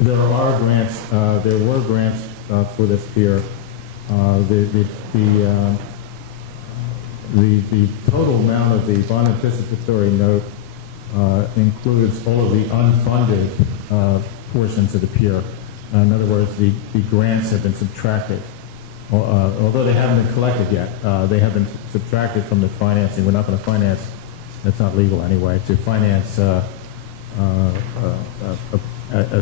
There are grants. There were grants for this pier. The total amount of the bond anticipatory note includes all of the unfunded portions of the pier. In other words, the grants have been subtracted. Although they haven't been collected yet, they have been subtracted from the financing. We're not going to finance, that's not legal anyway, to finance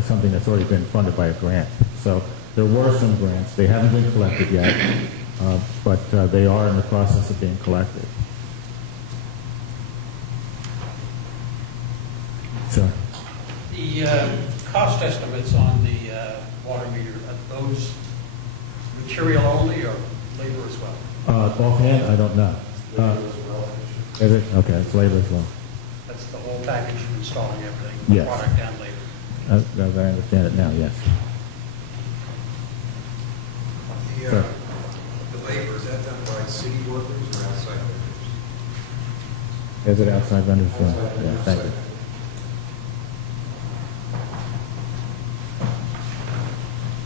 something that's already been funded by a grant. So there were some grants. They haven't been collected yet, but they are in the process of being collected. So the cost estimates on the water meter, are those material only or labor as well? Offhand, I don't know. Is it? Okay, it's labor as well. That's the whole package of installing everything, Yes. product and labor. As I understand it now, yes. The labor, is that done by city workers or outside workers? Is it outside vendors? Outside Yeah, vendors. thank you.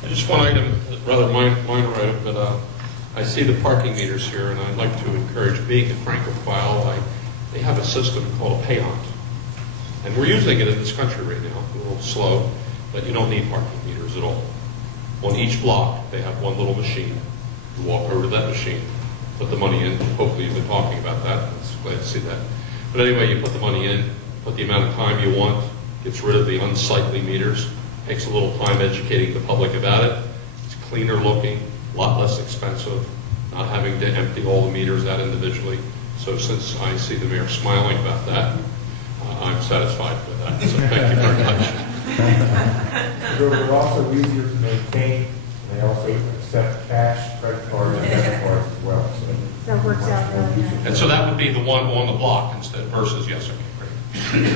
Just one item, rather minor item, but I see the parking meters here, and I'd like to encourage, being a Francophile, they have a system called a payant. And we're using it in this country right now, a little slow, but you don't need parking meters at all. On each block, they have one little machine. You walk over to that machine, put the money in. Hopefully you've been talking about that. I'm glad to see that. But anyway, you put the money in, put the amount of time you want, gets rid of the unsightly meters, takes a little time educating the public about it. It's cleaner looking, a lot less expensive, not having to empty all the meters out individually. So since I see the mayor smiling about that, I'm satisfied with that. So thank you very much. They're also easier to maintain. They also accept cash, credit cards, and debit cards as well. So it works out really nice. And so that would be the one on the block instead versus, yes, okay, great.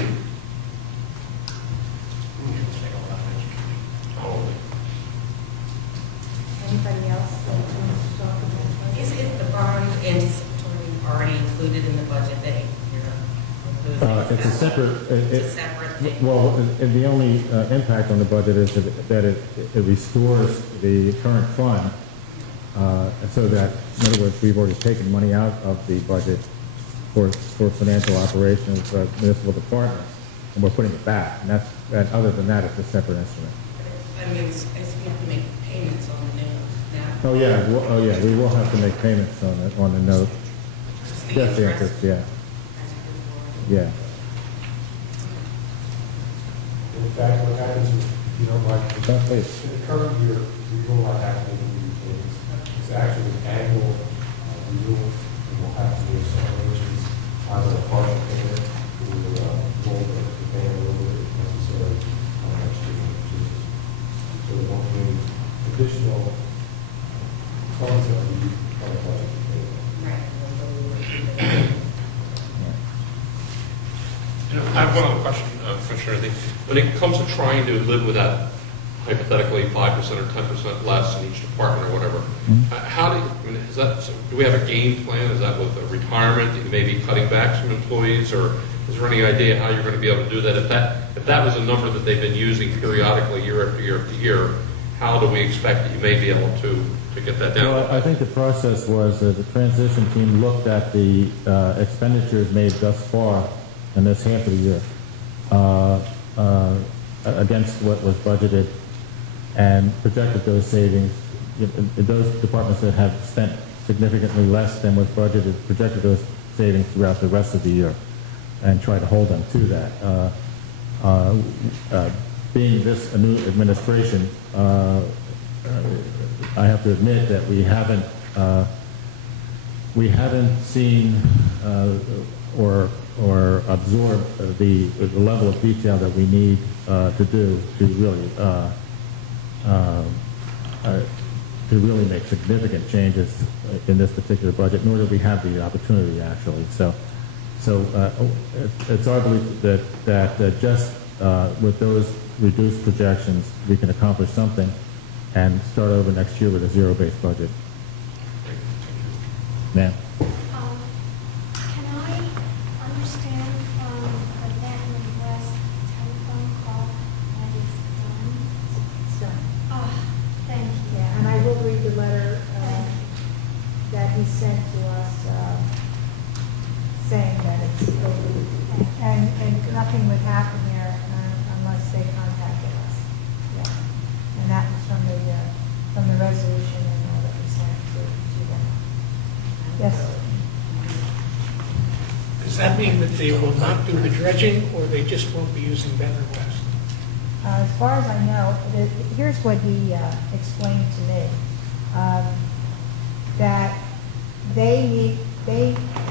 Anybody else that wants to talk about Is the bond anticipatory already included in the budget that you're It's a separate. It's a separate thing. Well, the only impact on the budget is that it restores the current fund, so that, in other words, we've already taken money out of the budget for financial operations of municipal departments, and we're putting it back. And other than that, it's a separate instrument. I mean, I guess we have to make payments on the note now. Oh yeah, we will have to make payments on the note. Just the Just the interest, yeah, as you go forward. yeah. In fact, what happens is, you know, like, Please. in the current year, we will not have to make any payments. It's actually an annual renewal, and we'll have to make some arrangements, either a partial payment or roll the payment a little bit if necessary next year. So there won't be any additional funds that we on the budget to pay. Right. I have one other question, Commissioner. When it comes to trying to live with that hypothetically 5% or 10% less in each department or whatever, how do you, I mean, do we have a game plan? Is that with a retirement? You may be cutting back some employees, or is there any idea how you're going to be able to do that? If that was a number that they've been using periodically year after year after year, how do we expect that you may be able to get that down? Well, I think the process was the transition team looked at the expenditures made thus far in this half of the year against what was budgeted and projected those savings. Those departments that have spent significantly less than was budgeted projected those savings throughout the rest of the year and try to hold them to that. Being this a new administration, I have to admit that we haven't seen or absorb the level of detail that we need to really make significant changes in this particular budget, nor do we have the opportunity actually. So it's our belief that just with those reduced projections, we can accomplish something and start over next year with a zero-based budget. Ma'am? Can I understand from the Benton West telephone call that is done sent to us saying that it's illegal. And nothing would happen there unless they contacted us. Yeah. And that was from the resolution and all that we sent to them. Yes. Does that mean that they will not do the dredging, or they just won't be using Better West? As far as I know, here's what he explained to me. That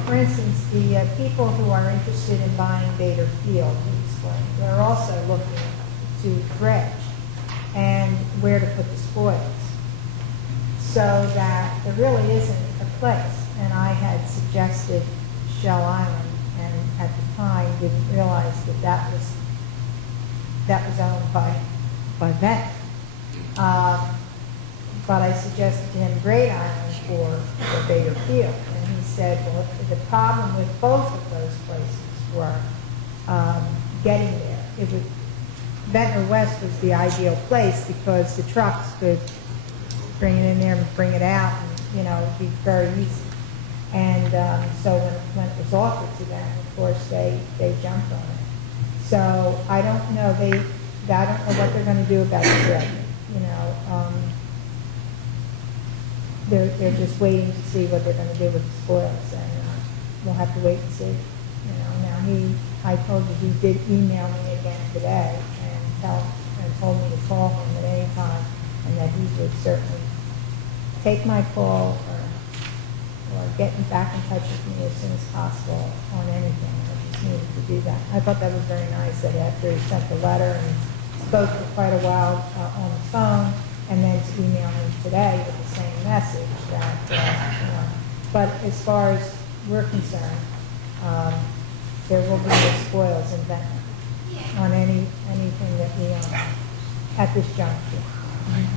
for instance, the people who are interested in buying Bader Field, he explained, they're also looking to dredge and where to put the spoils. So that there really isn't a place. And I had suggested Shell Island, and at the time didn't realize that was owned by Vent. But I suggested to him Great Island for Bader Field. And he said, well, the problem with both of those places were getting there. Ventnor West was the ideal place because the trucks could bring it in there and bring it out, and, it'd be very easy. And so when it was offered to them, of course, they jumped on it. So I don't know, I don't know what they're going to do about the dredging. They're just waiting to see what they're going to do with the spoils, and we'll have to wait and see. Now I told you he did email me again today and told me to call him at any time, and that he would certainly take my call or get back in touch with me as soon as possible on anything. I just needed to do that. I thought that was very nice that after he sent the letter and spoke for quite a while on the phone, and then to email me today with the same message that, but as far as we're concerned, there will be no spoils in Ventnor on anything that we own at this juncture.